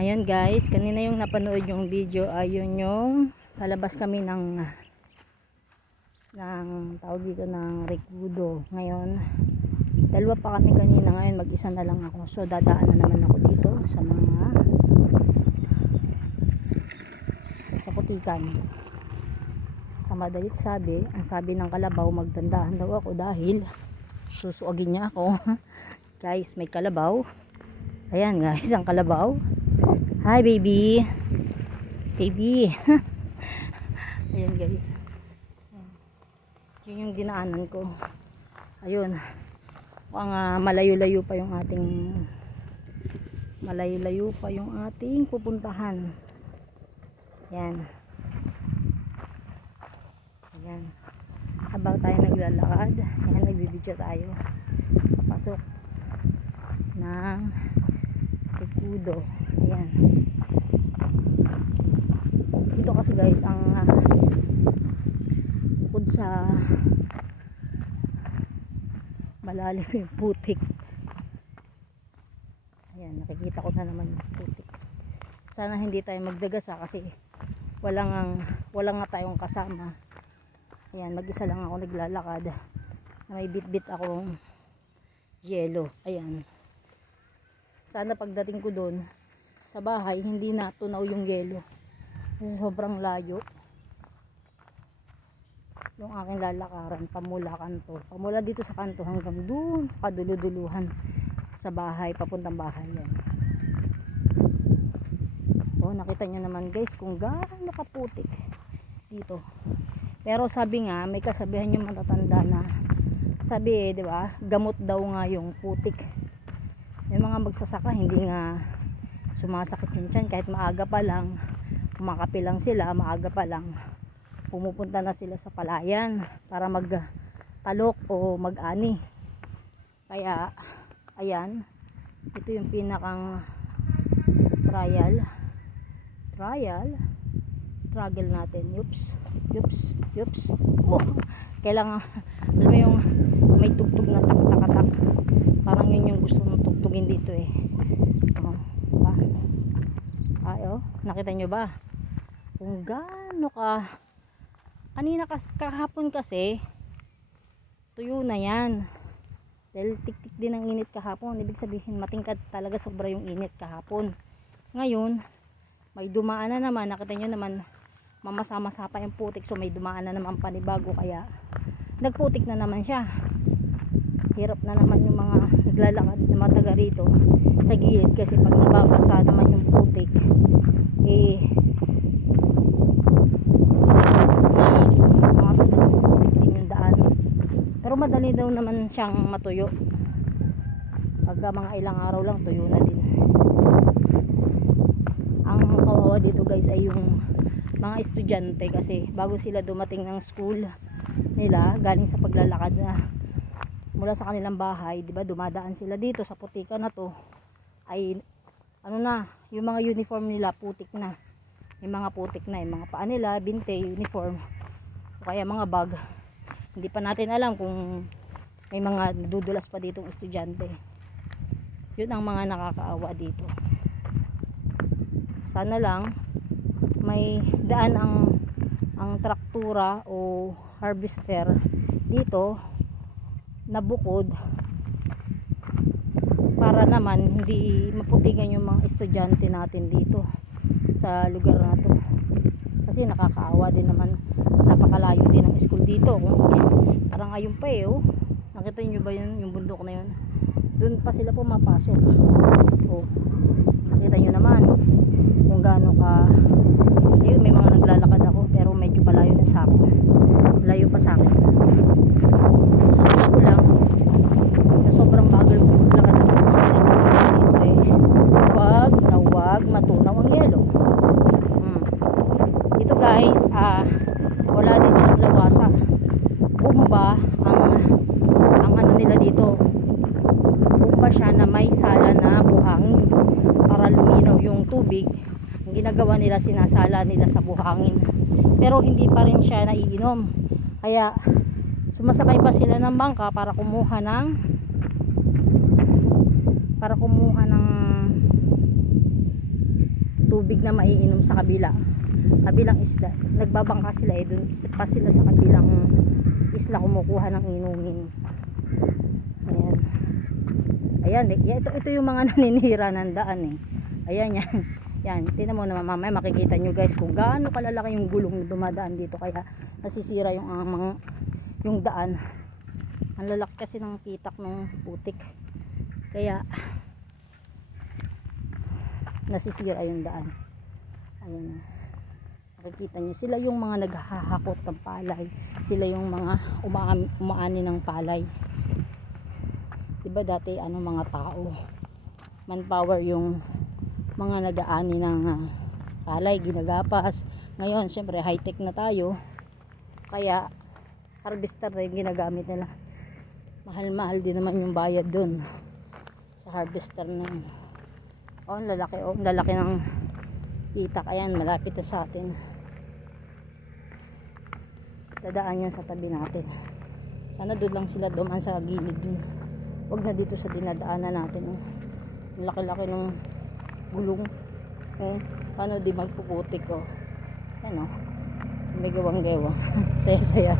Ngayon guys, kanina yung napanood yung video ayun yung palabas kami ng tawag dito ng Rekudo. Ngayon, dalawa pa kami kanina, ngayon mag-isa na lang ako. So dadaan na naman ako dito sa putikan. Sa madalit sabi, ang sabi ng kalabaw, magdandahan daw ako dahil susuagin niya ako. Guys, may kalabaw. Ayan guys, ang kalabaw. Hi baby. Baby. Ayan guys. Yun yung dinaanan ko. Ayun. Malayo-layo pa yung ating pupuntahan. Ayan. Ayan. Habang tayo naglalakad, ayan, nagbibidyo tayo. Pasok ng Rekudo. Ayan. Dito kasi guys, ang bukod sa malalim yung putik. Ayan, nakikita ko na naman yung putik. Sana hindi tayo magdagasa kasi wala nga tayong kasama. Ayan, mag-isa lang ako naglalakad. May bit-bit akong yelo. Ayan. Sana pagdating ko doon sa bahay, hindi na tunaw yung yelo. Sobrang layo yung aking lalakaran pamula dito sa kanto hanggang doon sa kaduluduluhan sa bahay, papuntang bahay. Yan. Nakita nyo naman guys kung gaano kaputik dito. Pero sabi nga, may kasabihan yung matatanda na sabi di ba, gamot daw nga yung putik. May mga magsasaka hindi nga sumasakit yung tiyan kahit maaga pa lang, kumakape lang sila, maaga pa lang pumupunta na sila sa palayan para magtalok o mag-ani. Kaya ayan, ito yung pinakang struggle natin. Yups. Kailangan, alam mo yung may tugtog na tak-tak-tak, parang yun yung gusto mong tugtugin dito eh. Nakita nyo ba kung gaano kanina kahapon kasi tuyo na yan dahil tik-tik din ang init kahapon. Ibig sabihin matingkad talaga, sobra yung init kahapon. Ngayon may dumaan na naman, nakita nyo naman mamasa-masa pa yung putik, so may dumaan na naman panibago, kaya nagputik na naman siya. Hirap na naman yung mga naglalakad na mga taga rito sa gilid kasi pag nababasa naman yung putik mga putik din yung daan. Pero madali daw naman siyang matuyo, pagka mga ilang araw lang tuyo na din. Ang kawawa dito guys ay yung mga estudyante kasi bago sila dumating ng school nila galing sa paglalakad na mula sa kanilang bahay, di ba, dumadaan sila dito sa putikan na to, ay yung mga uniform nila putik na. Yung mga putik na, yung mga paa nila, binte, uniform, o kaya mga bag. Hindi pa natin alam kung may mga nadudulas pa ditong estudyante. Yun ang mga nakakaawa dito. Sana lang may daan ang traktura o harvester dito na bukod para naman hindi maputikan yung mga estudyante natin dito sa lugar na to, kasi nakakaawa din naman, napakalayo din ang school dito. Parang ayun pa nakita nyo ba yun, yung bundok na yun, doon pa sila pumapasok. Nakita nyo naman kung gaano ayun, may mga naglalakad ako pero medyo malayo na sa akin, layo pa sa akin. So wish ko lang na sobrang bagal ko maglakad dito wag matunaw ang yelo. Dito guys, wala din siyang lawasa. Bumba ang ano nila dito, bumba siya na may sala na buhangin para luminaw yung tubig. Ang ginagawa nila, sinasala nila sa buhangin, pero hindi pa rin siya naiinom, kaya sumasakay pa sila ng bangka para kumuha ng tubig na maiinom sa kabilang isla. Nagbabangka sila eh, dun pa sila sa kabilang isla kumukuha ng inumin. Ayan. Ayan, ito yung mga naninira ng daan eh. Ayan yan. Yan, tingnan mo naman mamaya makikita nyo guys kung gaano kalalaki yung gulong na dumadaan dito kaya nasisira yung daan. Ang lalaki kasi ng pitak ng putik. Kaya nasisira yung daan. Ayan. Makikita nyo, sila yung mga naghahakot ng palay. Sila yung mga umaani ng palay. Diba dati mga tao, manpower yung mga nag-aani ng palay, ginagapas. Ngayon syempre high tech na tayo, kaya harvester na yung ginagamit nila. Mahal din naman yung bayad dun sa harvester na yun. Ang lalaki ng pitak. Ayan, malapit na sa atin. Dadaan yan sa tabi natin. Sana doon lang sila dumaan sa gilid dun. Huwag na dito sa dinadaanan natin. Laki-laki ng gulong. Paano di magpuputik. Yan may gawang-gawa. Saya-saya.